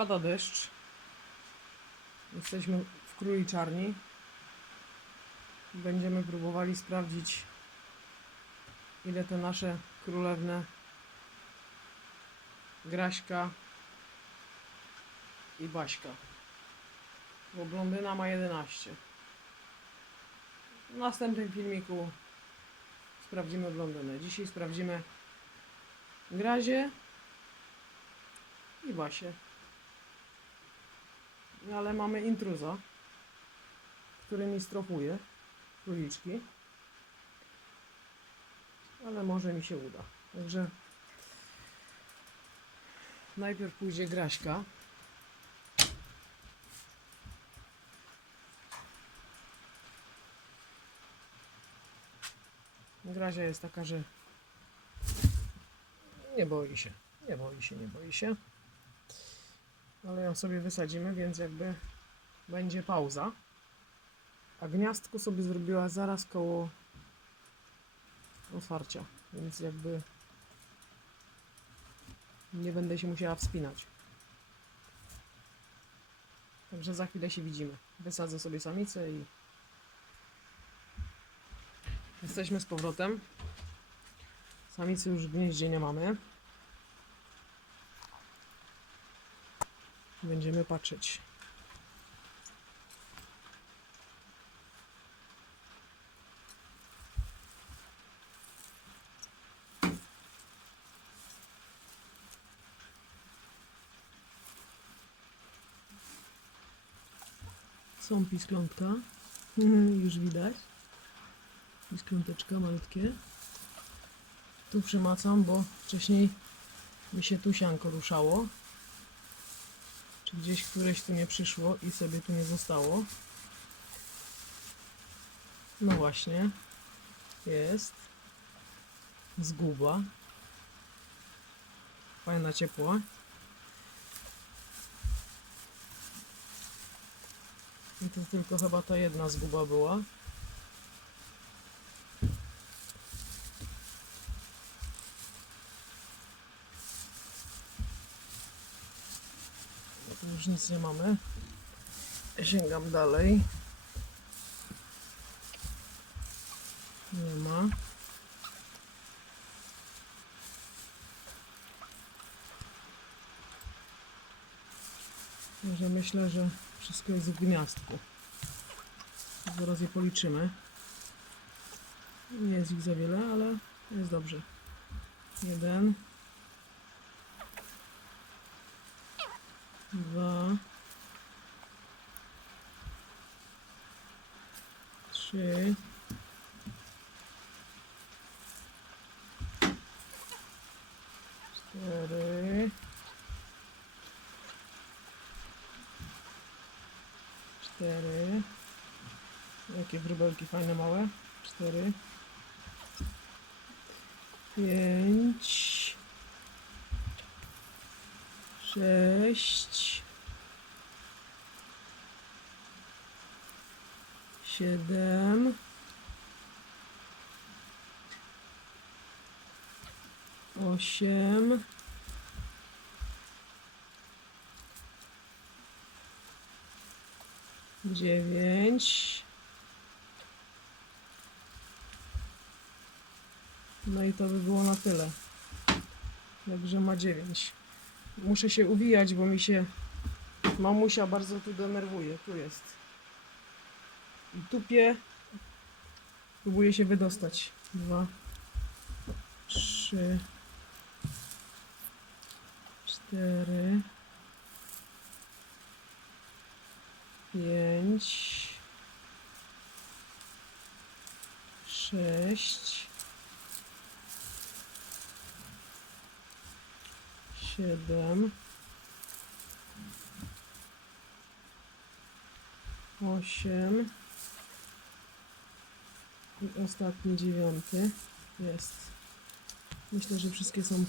Pada deszcz. Jesteśmy w króliczarni. Będziemy próbowali sprawdzić, ile te nasze królewne Graśka i Baśka. Bo blondyna ma 11. W następnym filmiku sprawdzimy blondynę. Dzisiaj sprawdzimy Grazie i Basię. No, Ale mamy intruza, który mi stropuje króliczki. Ale może mi się uda. Także najpierw pójdzie Graśka. Grazia jest taka, że nie boi się. Nie boi się, nie boi się. Ale ją sobie wysadzimy, więc jakby będzie pauza. A gniazdko sobie zrobiła zaraz koło otwarcia, więc jakby nie będę się musiała wspinać. Także za chwilę się widzimy. Wysadzę sobie samicę i jesteśmy z powrotem. Samicy już w gnieździe nie mamy. Będziemy patrzeć. Są pisklątka. Już widać. Piskląteczka malutkie. Tu przymacam, bo wcześniej mi się tu sianko ruszało. Czy gdzieś któreś tu nie przyszło i sobie tu nie zostało. No właśnie. Jest. Zguba. Fajna ciepła. I to tylko chyba ta jedna zguba była. Już nic nie mamy. Sięgam dalej. Nie ma. Także myślę, że wszystko jest w gniazdku. Zaraz je policzymy. Nie jest ich za wiele, ale jest dobrze. Jeden. Dwa. Trzy. Cztery. Cztery. Jakie wróbelki fajne, małe. Cztery. Pięć. Sześć. Siedem. Osiem. Dziewięć. No i to by było na tyle. Także ma dziewięć. Muszę się uwijać, bo mi się mamusia bardzo tu denerwuje. Tu jest. I tupie. Próbuję się wydostać. Dwa, trzy, cztery, pięć, sześć, siedem, osiem i ostatni dziewiąty jest. Myślę, że wszystkie są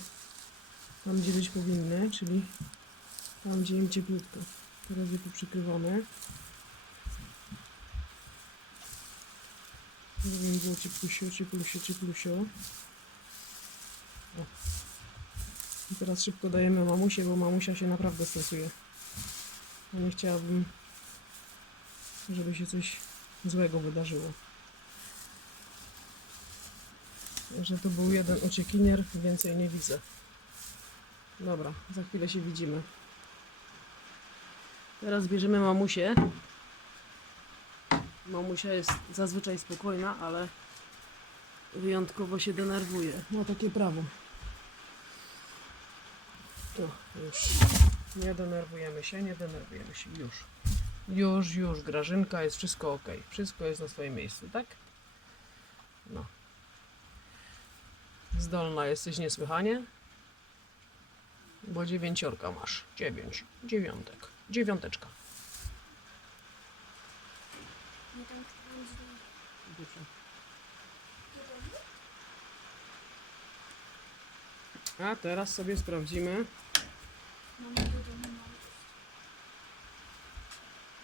tam, gdzie być powinny, czyli tam, gdzie im cieplutko. Teraz je poprzykrywamy. Im było cieplusio, cieplusio, cieplusio. O. I teraz szybko dajemy mamusie, bo mamusia się naprawdę stresuje. Nie chciałabym, żeby się coś złego wydarzyło. Że to był jeden uciekinier, więcej nie widzę. Dobra, za chwilę się widzimy. Teraz bierzemy mamusię. Mamusia jest zazwyczaj spokojna, ale wyjątkowo się denerwuje. Ma takie prawo. To już. Nie denerwujemy się, nie denerwujemy się. Już. Już, już, Grażynka, jest wszystko ok. Wszystko jest na swoim miejscu, tak? No. Zdolna jesteś niesłychanie. Bo dziewięciorka masz. Dziewięć. Dziewiątek. Dziewiąteczka. Dobrze. A teraz sobie sprawdzimy.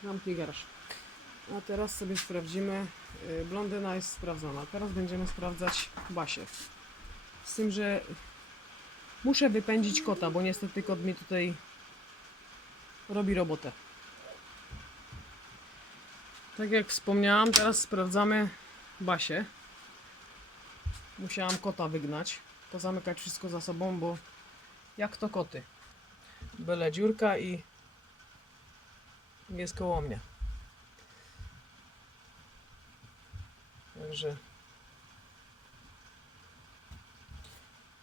Mam garaż. A teraz sobie sprawdzimy. y, Blondyna jest sprawdzona. Teraz będziemy sprawdzać Basię. Z tym, że muszę wypędzić kota, bo niestety kot mi tutaj robi robotę. Tak jak wspomniałam, teraz sprawdzamy Basię. Musiałam kota wygnać. Pozamykać wszystko za sobą, bo jak to koty. Byle dziurka i jest koło mnie. Także.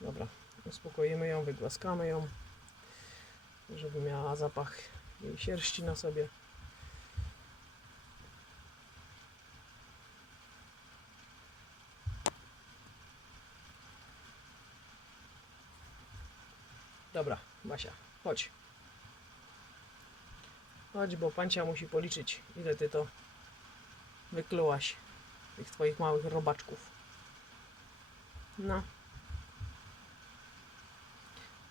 Dobra, uspokoimy ją, wygłaskamy ją, żeby miała zapach jej sierści na sobie. Dobra, Basia, chodź. Chodź, bo pancia musi policzyć, ile ty to wyklułaś tych twoich małych robaczków. No.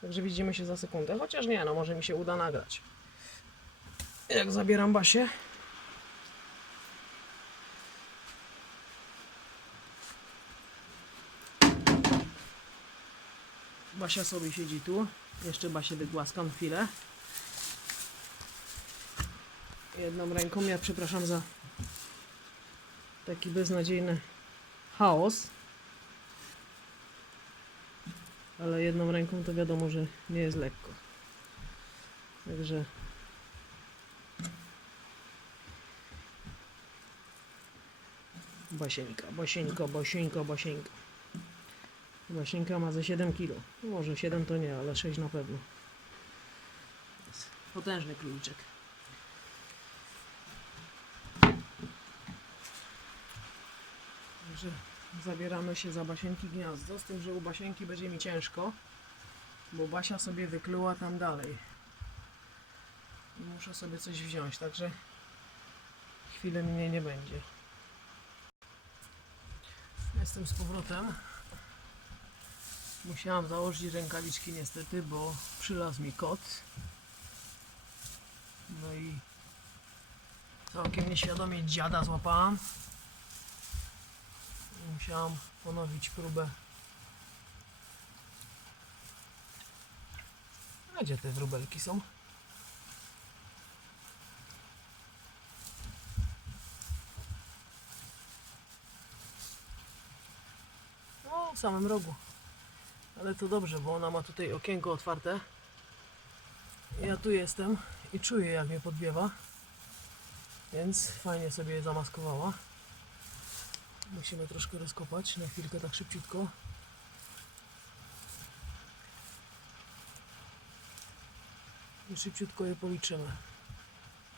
Także widzimy się za sekundę, chociaż nie, no może mi się uda nagrać. Jak zabieram Basię. Basia sobie siedzi tu. Jeszcze Basię wygłaskam chwilę jedną ręką. Ja przepraszam za taki beznadziejny chaos. Ale jedną ręką to wiadomo, że nie jest lekko. Także Basieńka, Basieńko, Basieńko, Basieńka. Basieńka ma ze 7 kg. Może 7 to nie, ale 6 na pewno. Jest potężny króliczek. Także zabieramy się za Basieńki gniazdo, z tym, że u Basieńki będzie mi ciężko, bo Basia sobie wykluła tam dalej. I muszę sobie coś wziąć, także chwilę mnie nie będzie. Jestem z powrotem. Musiałam założyć rękawiczki niestety, bo przylazł mi kot. No i całkiem nieświadomie dziada złapałam. Musiałam ponowić próbę. A gdzie te wróbelki są? No, w samym rogu. Ale to dobrze, bo ona ma tutaj okienko otwarte. Ja tu jestem i czuję jak mnie podwiewa. Więc fajnie sobie je zamaskowała. Musimy troszkę rozkopać, na chwilkę tak szybciutko. I szybciutko je policzymy.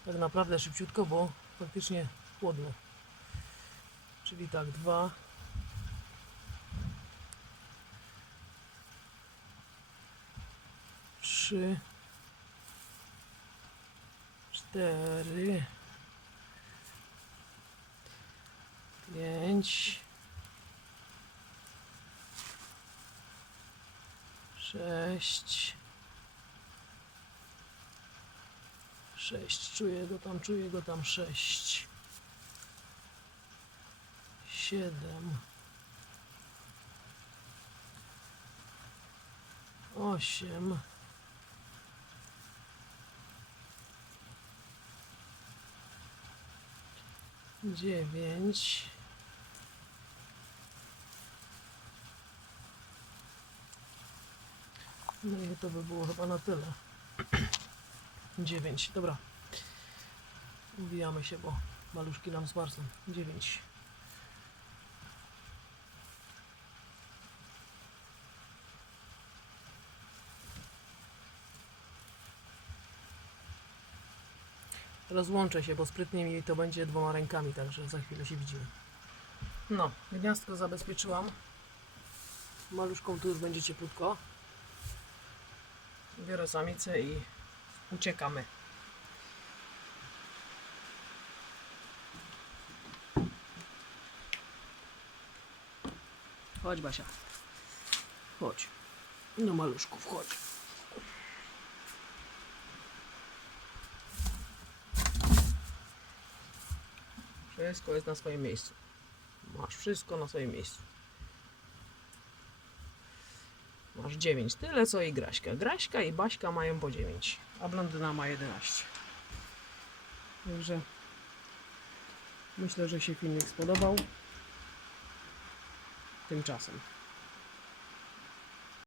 Tak naprawdę szybciutko, bo faktycznie chłodno. Czyli tak, dwa. Trzy. Cztery. pięć, sześć, sześć, czuję go tam, czuję go tam, sześć, siedem, osiem, dziewięć. No i to by było chyba na tyle. Dziewięć, dobra. Uwijamy się, bo maluszki nam zmarzną. Dziewięć. Rozłączę się, bo sprytnie mi to będzie dwoma rękami, także za chwilę się widzimy. No, gniazdko zabezpieczyłam. Maluszką tu już będzie cieplutko. Biorę samicę i uciekamy. Chodź Basia. Chodź. No maluszków, chodź. Wszystko jest na swoim miejscu. Masz wszystko na swoim miejscu. Masz 9. Tyle co i Graśka. Graśka i Baśka mają po 9, a blondyna ma 11. Także myślę, że się filmik spodobał. Tymczasem.